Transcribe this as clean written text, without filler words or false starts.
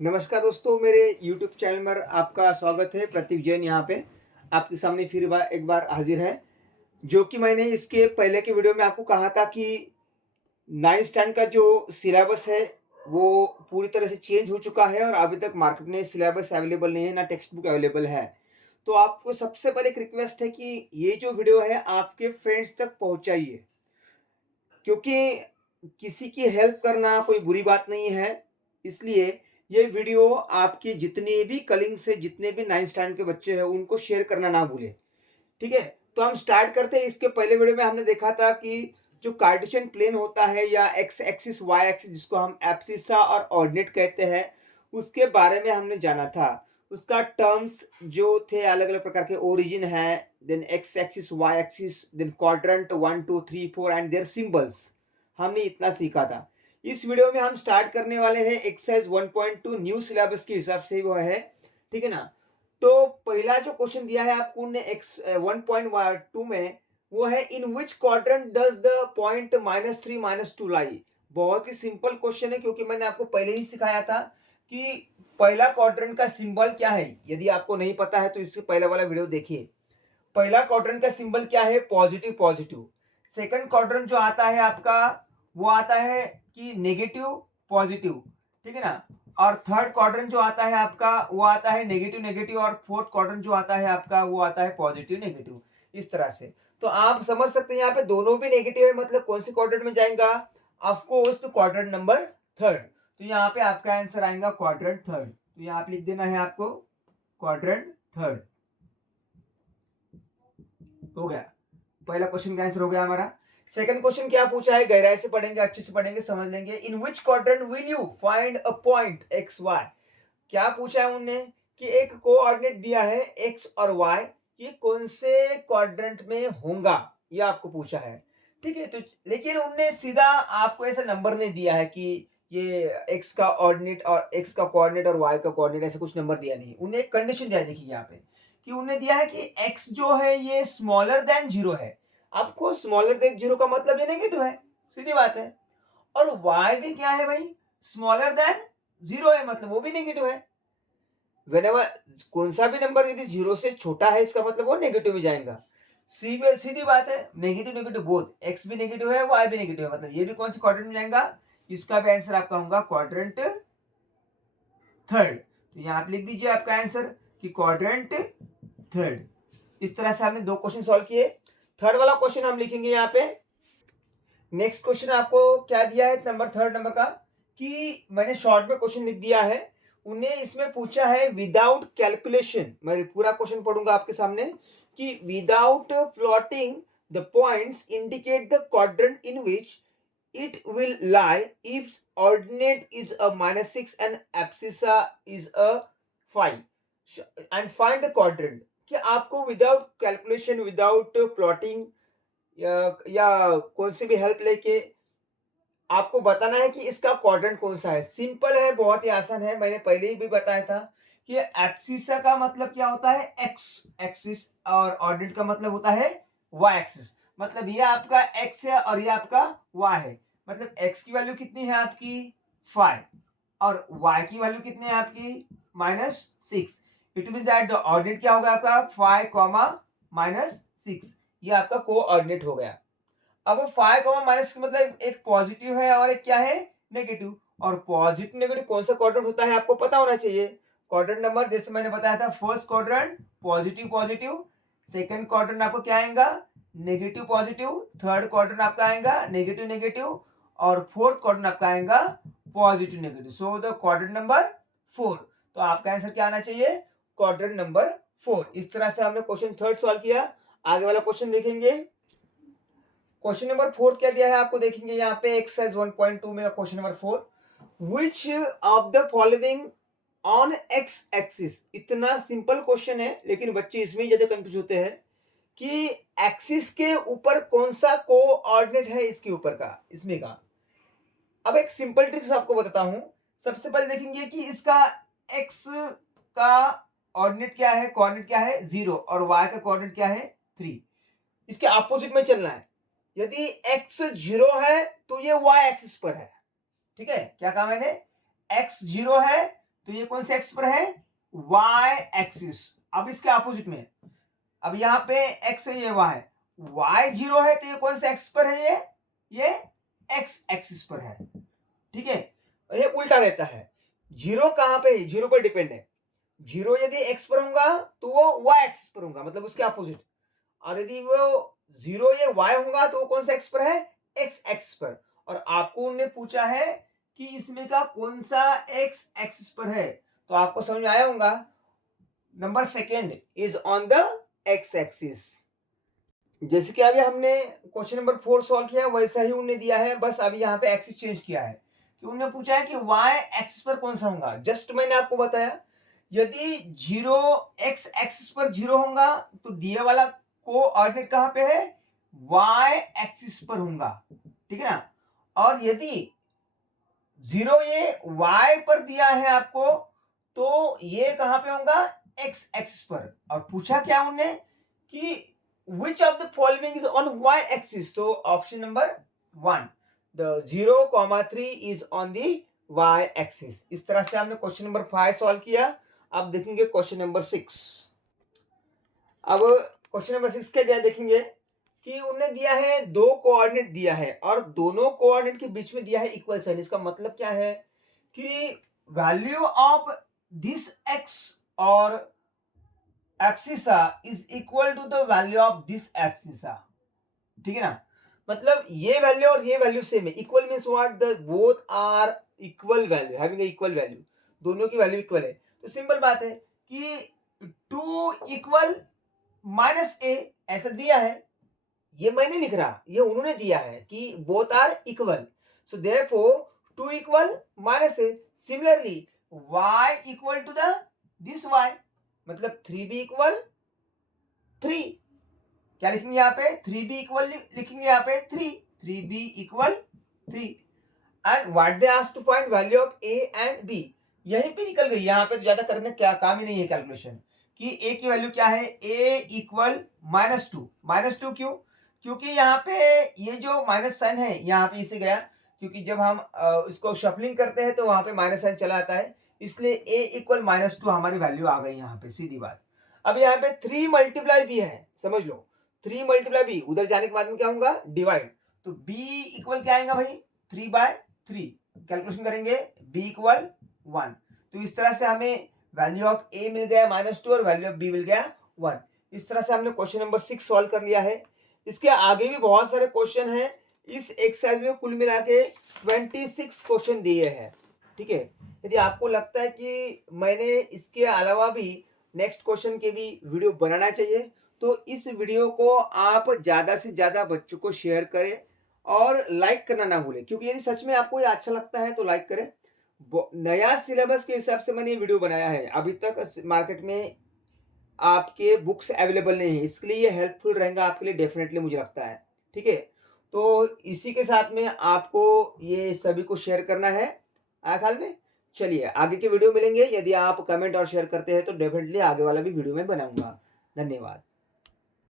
नमस्कार दोस्तों, मेरे YouTube चैनल पर आपका स्वागत है। प्रतीक जैन यहाँ पे आपके सामने फिर एक बार हाजिर है। जो कि मैंने इसके पहले के वीडियो में आपको कहा था कि 9th स्टैंडर्ड का जो सिलेबस है वो पूरी तरह से चेंज हो चुका है और अभी तक मार्केट में सिलेबस अवेलेबल नहीं है, ना टेक्स्ट बुक अवेलेबल है। तो आपको सबसे पहले एक रिक्वेस्ट है कि ये जो वीडियो है आपके फ्रेंड्स तक पहुँचाइए, क्योंकि किसी की हेल्प करना कोई बुरी बात नहीं है। इसलिए ये वीडियो आपके जितने भी कलीग से जितने भी 9th स्टैंडर्ड के बच्चे हैं उनको शेयर करना ना भूलें। ठीक है? तो हम स्टार्ट करते हैं। इसके पहले वीडियो में हमने देखा था कि जो कार्टेशियन प्लेन होता है या एक्स एक्सिस वाई एक्सिस जिसको हम एब्सिसा और ऑर्डिनेट कहते हैं, उसके बारे में हमने जाना था। उसका टर्म्स जो थे अलग-अलग प्रकार के ओरिजिन है, then x axis, y axis, then quadrant 1, 2, 3, 4 and their symbols. हमने इतना सीखा था। इस वीडियो में हम स्टार्ट करने वाले हैं एक्सरसाइज 1.2 न्यू सिलेबस के हिसाब से वो है। ठीक है ना? तो पहला जो क्वेश्चन दिया है आपको ने एक्स 1.2 में, वो है in which quadrant does the point -3 -2 lie. बहुत ही सिंपल क्वेश्चन है, क्योंकि मैंने आपको पहले ही सिखाया था कि पहला क्वाड्रेंट का सिंबल क्या है। यदि आपको नहीं पता है तो इससे पहला वाला वीडियो देखिए। पहला क्वाड्रेंट का सिंबल क्या है? Positive positive. सेकंड क्वाड्रेंट जो आता है आपका, वो आता है कि नेगेटिव पॉजिटिव। ठीक है ना? और थर्ड क्वाड्रेंट जो आता है आपका, वो आता है नेगेटिव नेगेटिव। और फोर्थ क्वाड्रेंट जो आता है आपका, वो आता है पॉजिटिव नेगेटिव। इस तरह से तो आप समझ सकते हैं यहाँ पे दोनों भी नेगेटिव है, मतलब कौन से क्वाड्रेंट में जाएगा? ऑफ कोर्स तो क्वाड्रेंट नंबर थर्ड। तो यहाँ पे आपका आंसर आएगा क्वाड्रेंट थर्ड। तो यहाँ पे लिख देना है आपको क्वाड्रेंट थर्ड। हो गया, पहला क्वेश्चन का आंसर हो गया हमारा। सेकंड क्वेश्चन क्या पूछा है? गहराई से पढ़ेंगे, अच्छे से पढ़ेंगे, समझ लेंगे। In which quadrant will you find a point x y. क्या पूछा है उन्होंने कि एक कोऑर्डिनेट दिया है एक्स और वाई, ये कौन से क्वाड्रेंट में होगा, ये आपको पूछा है। ठीक है? तो लेकिन उनने सीधा आपको ऐसा नंबर नहीं दिया है कि ये एक्स का ऑर्डिनेट और एक्स का कोऑर्डिनेट और वाई का कोऑर्डिनेट, ऐसा कुछ नंबर दिया नहीं। उन्हें एक कंडीशन दिया है, देखिए यहाँ पे कि उन्हें दिया है कि एक्स जो है ये स्मॉलर देन जीरो है। आपको स्मॉलर देन जीरो का मतलब ये नेगेटिव है, सीधी बात है। और वाई भी क्या है भाई? स्मॉलर देन जीरो है, मतलब वो भी नेगेटिव है। वेनेवर कौन सा भी नंबर यदि जीरो से छोटा है, इसका मतलब वो नेगेटिव में जाएगा। सीधी बात है, नेगेटिव नेगेटिव बोथ। एक्स भी नेगेटिव है, वाई भी नेगेटिव है, मतलब ये भी कौन से क्वाड्रेंट में जाएगा? इसका भी आंसर आपका होगा क्वाड्रेंट थर्ड। तो यहाँ पे लिख दीजिए आपका आंसर कि क्वाड्रेंट थर्ड। इस तरह से हमने दो क्वेश्चन सॉल्व किए। थर्ड वाला क्वेश्चन हम लिखेंगे यहाँ पे। नेक्स्ट क्वेश्चन आपको क्या दिया है नंबर थर्ड नंबर का, कि मैंने शॉर्ट में क्वेश्चन लिख दिया है। उन्हें इसमें पूछा है विदाउट कैलकुलेशन। मैं पूरा क्वेश्चन पढ़ूंगा आपके सामने कि without plotting the points indicate the quadrant in which it will lie if ordinate is a -6 and abscissa is a 5 and find the quadrant। कि आपको विदाउट कैलकुलेशन, विदाउट प्लॉटिंग या कौन सी भी हेल्प लेके आपको बताना है कि इसका क्वाड्रेंट कौन सा है। सिंपल है, बहुत ही आसान है। मैंने पहले ही भी बताया था कि एब्सिसा का मतलब क्या होता है? एक्स एक्सिस, और ऑर्डिनेट का मतलब होता है वाई एक्सिस। मतलब ये आपका एक्स है और ये आपका वाई है। मतलब एक्स की वैल्यू कितनी है आपकी? 5। और वाई की वैल्यू कितनी है आपकी? -6। It mean that the ordinate क्या होगा आपका? 5 कॉमा -6। ये आपका कोऑर्डिनेट हो गया। अब 5 माइनस मतलब एक पॉजिटिव है और एक क्या है? नेगेटिव। और पॉजिटिव नेगेटिव कौन सा क्वाड्रेंट होता है आपको पता होना चाहिए। क्वाड्रेंट नंबर जैसे मैंने बताया था, first quadrant positive positive, second quadrant आपको क्या आएगा? नेगेटिव पॉजिटिव, थर्ड क्वाड्रेंट आपका आएगा नेगेटिव नेगेटिव, और फोर्थ क्वाड्रेंट आपका आएगा positive negative. So the quadrant number 4। तो आपका आंसर क्या आना चाहिए? Quadrant number 4। इस तरह से हमने क्वेश्चन थर्ड सॉल्व किया। आगे वाला क्वेश्चन देखेंगे। क्वेश्चन नंबर 4 क्या दिया है आपको, देखेंगे यहाँ पे एक्सरसाइज 1.2 में question number 4। Which of the following on x axis. इतना सिंपल क्वेश्चन है, लेकिन बच्चे इसमें ज्यादा कंफ्यूज होते हैं कि एक्सिस के ऊपर कौन सा कोऑर्डिनेट है इसके ऊपर का, इसमें का। अब एक सिंपल ट्रिक्स आपको बताता हूं। सबसे पहले देखेंगे कि इसका एक्स का ऑर्डिनेट क्या है, कोऑर्डिनेट क्या है? 0, और वाई का कोऑर्डिनेट क्या है? 3। इसके अपोजिट में चलना है। यदि x 0 है तो ये y एक्सिस पर है। ठीक है? क्या कहा मैंने? x 0 है तो ये कौन से एक्स पर है, वाई एक्सिस। अब इसके अपोजिट में, अब यहाँ पे एक्स है, ये वाई, वाई 0 है तो ये कौन से एक्स पर है, ये एक्स एक्सिस पर है, ठीक है। ये उल्टा रहता है, 0 कहाँ पे है, 0 पर डिपेंड है। 0 यदि एक्स पर होगा तो वो वाई एक्सिस पर होगा, मतलब उसके अपोजिट। और यदि वो 0 ये वाई होगा तो वो कौन सा एक्स पर है, एक्स एक्सिस पर। और आपको उन्होंने पूछा है कि इसमें का कौन सा एक्स एक्सिस पर है, तो आपको समझ में आया होगा, number second is on the x axis. जैसे कि अभी हमने क्वेश्चन नंबर 4 सॉल्व किया वैसा ही उन्होंने दिया है, बस अभी यहाँ पे एक्सिस चेंज किया है कि उन्होंने पूछा है कि वाई एक्सिस पर कौन सा होगा। जस्ट मैंने आपको बताया, यदि 0 एक्स एक्सिस पर 0 होगा तो दिए वाला कोऑर्डिनेट कहाँ पे है, वाई एक्सिस पर होगा, ठीक है ना। और यदि 0 ये वाई पर दिया है आपको तो ये कहां पे होगा, एक्स एक्सिस पर। और पूछा क्या उन्होंने कि which of the following is on y axis, तो option number 1 the 0,3 is on the y axis। इस तरह से हमने क्वेश्चन नंबर 5 सॉल्व किया। अब देखेंगे क्वेश्चन नंबर 6। अब क्वेश्चन नंबर 6 क्या दिया देखेंगे कि उन्होंने दिया है, दो कोऑर्डिनेट दिया है और दोनों कोऑर्डिनेट के बीच में दिया है इक्वल साइन। इसका मतलब क्या है कि वैल्यू ऑफ दिस एक्स और abscissa is equal to the value of this abscissa, ठीक है ना। मतलब ये वैल्यू और ये वैल्यू सेम है। Equal means what, the both are equal value, having equal value, दोनों की वैल्यू इक्वल है। तो सिंपल बात है कि 2 इक्वल माइनस ए ऐसा दिया है, ये मैं नहीं लिख रहा, ये उन्होंने दिया है कि both are equal, so therefore 2 equal minus a. Similarly y equal to the this y, मतलब 3b इक्वल 3, क्या लिखेंगे यहाँ पे, 3b इक्वल लिखेंगे यहाँ पे 3b equal 3। And what they asked to find value of a and b, यहीं पे निकल गई। यहाँ पे तो ज्यादा करने क्या काम ही नहीं है कैलकुलेशन कि a की वैल्यू क्या है, a इक्वल -2 क्यों, क्योंकि यहाँ पे ये जो माइनस साइन है यहाँ पे इसे गया, क्योंकि जब हम इसको शफलिंग करते हैं तो वहां पे माइनस साइन चला आता है, इसलिए a इक्वल -2 हमारी वैल्यू आ गई यहाँ पे, सीधी बात। अब यहाँ पे 3 मल्टीप्लाई b है, समझ लो 3 मल्टीप्लाई b, उधर जाने के बाद में क्या होगा, डिवाइड, तो b इक्वल क्या आएगा भाई, 3/3। कैलकुलेशन करेंगे b इक्वल 1, तो इस तरह से हमें वैल्यू ऑफ a मिल गया -2 और वैल्यू ऑफ b मिल गया 1। इस तरह से हमने क्वेश्चन नंबर 6 सॉल्व कर लिया है। इसके आगे भी बहुत सारे क्वेश्चन हैं। इस एक्सरसाइज में कुल मिला के 26 क्वेश्चन दिए हैं, ठीक है। यदि आपको लगता है कि मैंने इसके अलावा भी नेक्स्ट क्वेश्चन के भी वीडियो बनाना चाहिए तो इस वीडियो को आप ज़्यादा से ज़्यादा बच्चों को शेयर करें और लाइक करना ना भूलें, क्योंकि यदि सच में आपको ये अच्छा लगता है तो लाइक करें। नया सिलेबस के हिसाब से मैंने ये वीडियो बनाया है, अभी तक मार्केट में आपके बुक्स अवेलेबल नहीं है, इसके लिए ये हेल्पफुल रहेगा आपके लिए डेफिनेटली, मुझे लगता है, ठीक है। तो इसी के साथ में आपको ये सभी को शेयर करना है, आया ख्याल में। चलिए आगे के वीडियो मिलेंगे, यदि आप कमेंट और शेयर करते हैं तो डेफिनेटली आगे वाला भी वीडियो में बनाऊंगा। धन्यवाद।